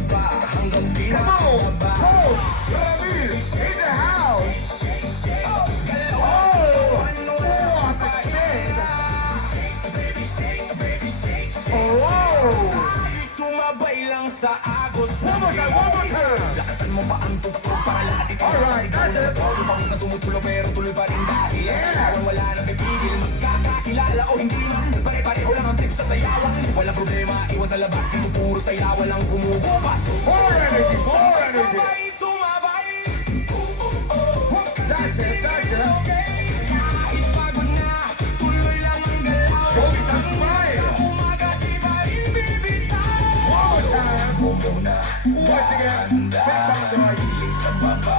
Come on, Coach Ramil in the house. Oh, Sumabay lang sa agos. one more time. Lakasan mo pa ang tuktok para lahat ito. Alright, that's it. Todo bangus na tumutulo pero tuloy pa rin dahil wala nang pipigil. Magkakakilala o hindi man, pare-pareho lang ang trip sa sayawan. Walang problema, iwan sa labas, dito puro saya, walang kumukupas. More energy, more energy. Sumabay. That's it, that's it. Kahit pagod na, tuloy lang ang galaw. Show me some smile. Umaga di pa rin bibitaw. One more time. Muna, Once again, back to our hiling sa baba.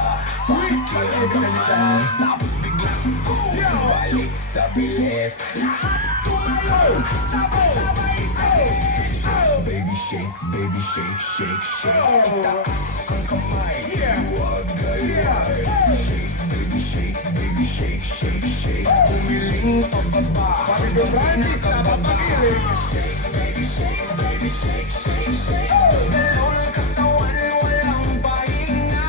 Tapos biglang balik sa bilis. Lahat tumalaw, sabay-sabay baby shake, shake, shake. Itaas ang kamay, huwag gayon. Shake, baby shake, baby shake, shake, shake. Umiling pababa, Pati yung Francis, napapagiling. shake, baby shake, baby shake, shake, shake. Galaw ng katawan, walang pahinga.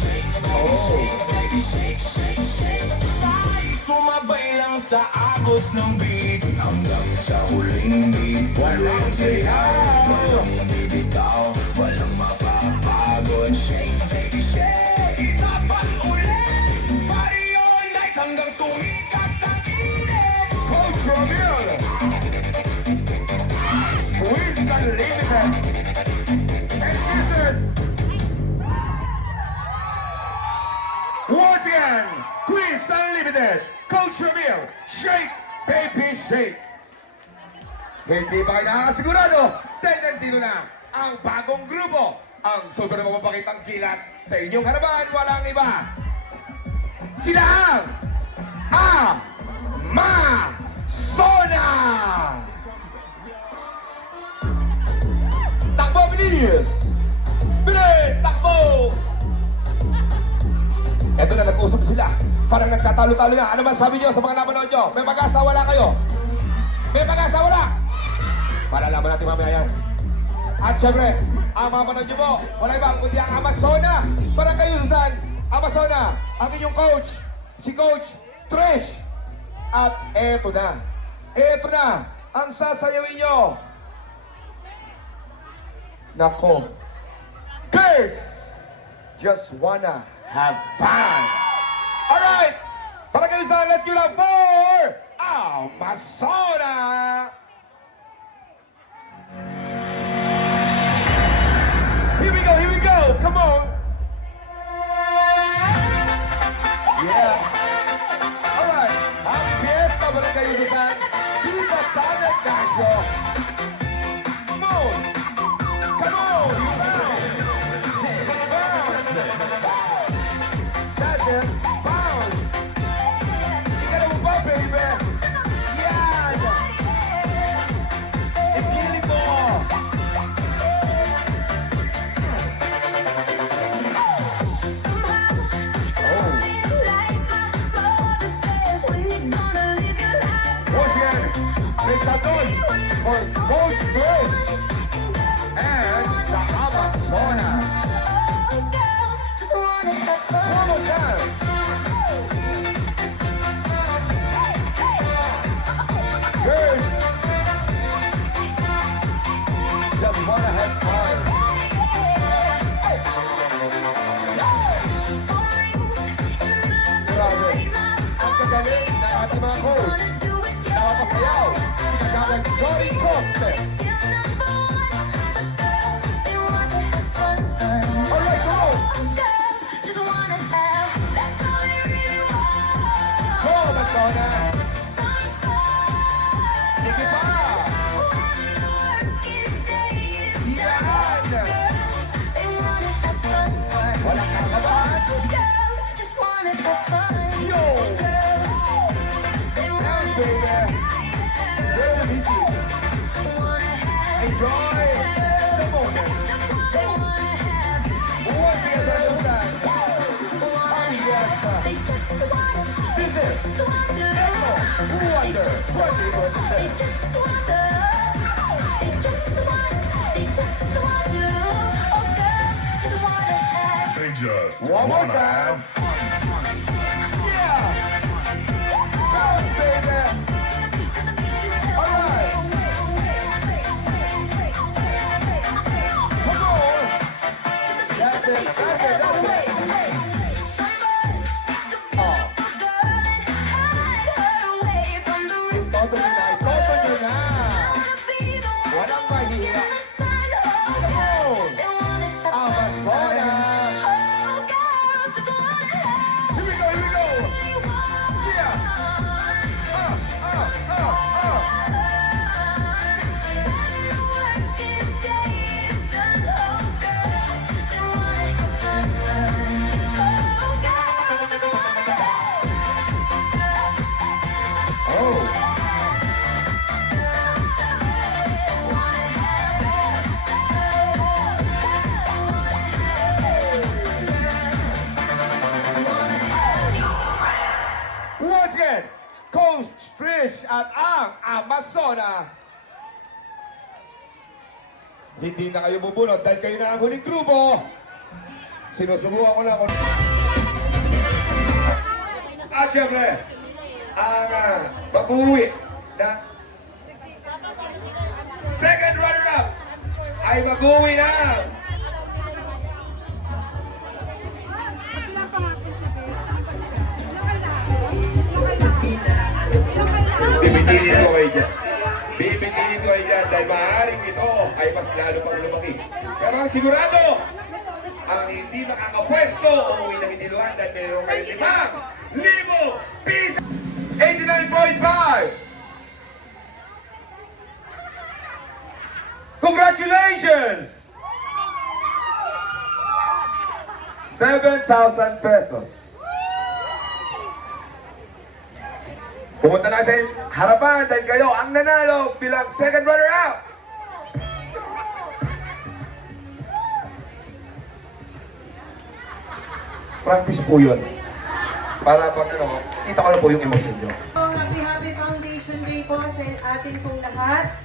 Shake, baby shake, baby shake, shake, shake. Ay, sumabay lang sa agos ng beat hanggang sa huling beat. Walang sigaw, walang bibitaw, walang mapapagod. Shake, baby shake, isa pa ulit. Party all night hanggang sumikat ang init. Coach Romil. Wins Unlimited. Excuses. Once again, Quiz Unlimited. Coach Romil. Shake, baby, shake. Hindi pa kayo nakakasigurado? Tendentino na ang bagong grupo. Ang susunod magpapakitang kilas sa inyong harapan, walang iba. Sila ang Amazona! Takbo, bilis! Bilis! Takbo! Eto na, nag-usap sila. Parang nagtatalo-talo na. Ano ba sabi nyo sa mga napanood nyo? May pag-asa, wala kayo? May pag-asa, wala? Malalaman natin mamaya yan. At syempre, ang mapanood nyo po, wala ibang kundi ang Amazona. Parang kayo, Susan. Amazona, ang inyong coach, si Coach Trish. At eto na, ang sasayawin nyo. Nako. Girls, just wanna have fun. Alright, para kayo sa let's give it up for Amazona. Here we go, come on. Yeah. Alright, happy fiesta pa rin kayo Susan. Viva San Ignacio. Come on. Come on, you bounce. That's it, bounce. You gotta move up, baby. Yan. Ikili mo. Once again, make some noise for Coach Trish and the Amazona. One more time. Girls, just wanna have fun. Grabe. Ang kagaling na ating mga coach. Nakapasayaw. Nagkakag Jory Costes. Alright, come on. Go, Amazona. Sige pa. Yan. Walang kakabahan. Yo. Dance, baby. Very easy. Enjoy the moment. Once again, Susan. Happy fiesta. This is Echo Wonder 2026. They just One more wanna time. have fun. Yeah. Bounce, baby. All right. Come on. That's it. That's it. That's it. Oh. Todo nyo na. Todo nyo na. Walang mahirap. Come on. Amazona. Here we go. Here we go. Yeah. Oh. Sona. Hindi na kayo bubunot dahil kayo na ang huling grupo. Sinusubukan ko lang kung... At syempre, ang mag-uwi na second runner-up ay mag-uwi na. Bibitinin ko kayo dyan. Bibitinin ko kayo dyan dahil maaaring ito ay mas lalo pang lumaki. Pero ang sigurado, ang hindi makakapwesto o uwi na hiniluhan dahil mayroon kayo 5,000 piso! 89.5! Congratulations! 7,000 pesos. Pumunta na sa harapan dahil kayo ang nanalo bilang second runner-up. Practice po yun. Para pag kita ko na po yung emosyon nyo. Happy Foundation Day po sa atin pong lahat.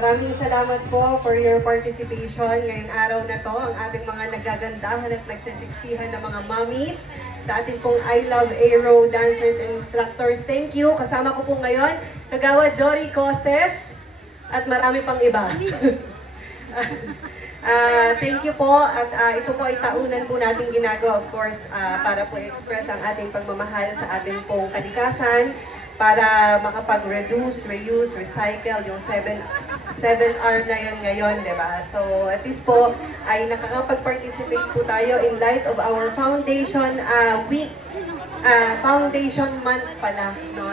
Maraming salamat po for your participation ngayong araw na to. Ang ating mga nagagandahan at nagsisiksihan na mga mommies sa ating pong I Love Aero dancers and instructors. Thank you. Kasama ko po ngayon, Kagawa Jory Costes at marami pang iba. Thank you po at ito po ay taunan po natin ginagawa of course para po express ang ating pagmamahal sa ating pong kalikasan para makapag-reduce, reuse, recycle yung 7R na yun ngayon, di ba? So at least po ay nakakapag-participate po tayo in light of our foundation week, foundation month pala, no?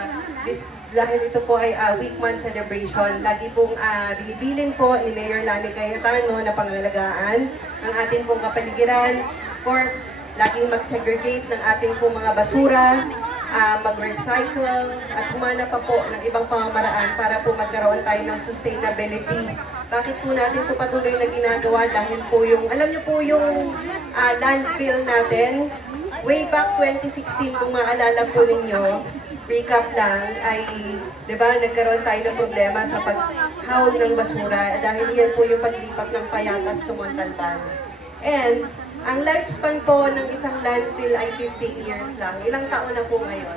Dahil ito po ay week month celebration, lagi pong binibilin po ni Mayor Lani Cayetano na pangalagaan ang ating pong kapaligiran. Of course, laging mag-segregate ng ating pong mga basura, mag-recycle, at humana pa po ng ibang pamamaraan para po magkaroon tayo ng sustainability. Bakit po natin ito patuloy na ginagawa? Dahil po yung, alam niyo po yung landfill natin, way back 2016, kung maalala po ninyo, recap lang, ay, di ba, nagkaroon tayo ng problema sa paghawag ng basura dahil yan po yung paglipat ng Payatas to Montalban. And, ang lifespan po ng isang landfill ay 15 years lang. Ilang taon na po ngayon?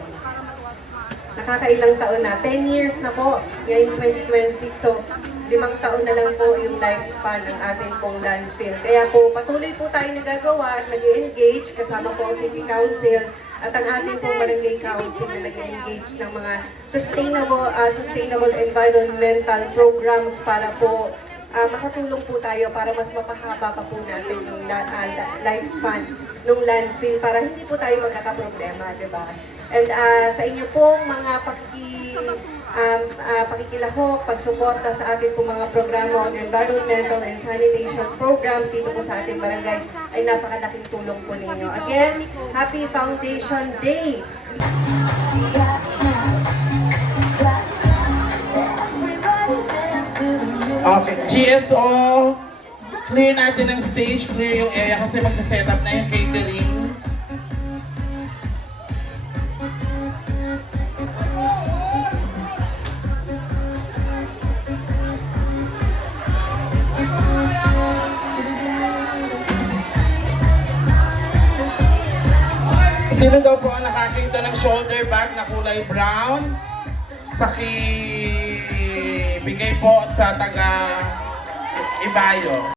Nakakailang taon na. 10 years na po. Ngayon 2026. So, 5 taon na lang po yung lifespan ng ating pong landfill. Kaya po, patuloy po tayo nagagawa at nag-engage kasama po ang City Council at ang ating pong Barangay Council na nag-engage ng mga sustainable environmental programs para po makatulong po tayo para mas mapahaba pa po natin yung lifespan ng landfill para hindi po tayo magkakaproblema, di ba? And sa inyo pong mga pakikilahok, pagsuporta sa ating pong mga programa on environmental and sanitation programs dito po sa ating barangay ay napakalaking tulong po ninyo. Again, Happy Foundation Day! Okay, GSO, clear natin ang stage, clear yung area kasi magsa-set up na yung catering. Sino daw po ang nakakita ng shoulder bag na kulay brown? Pakibigay po sa taga Ibayo.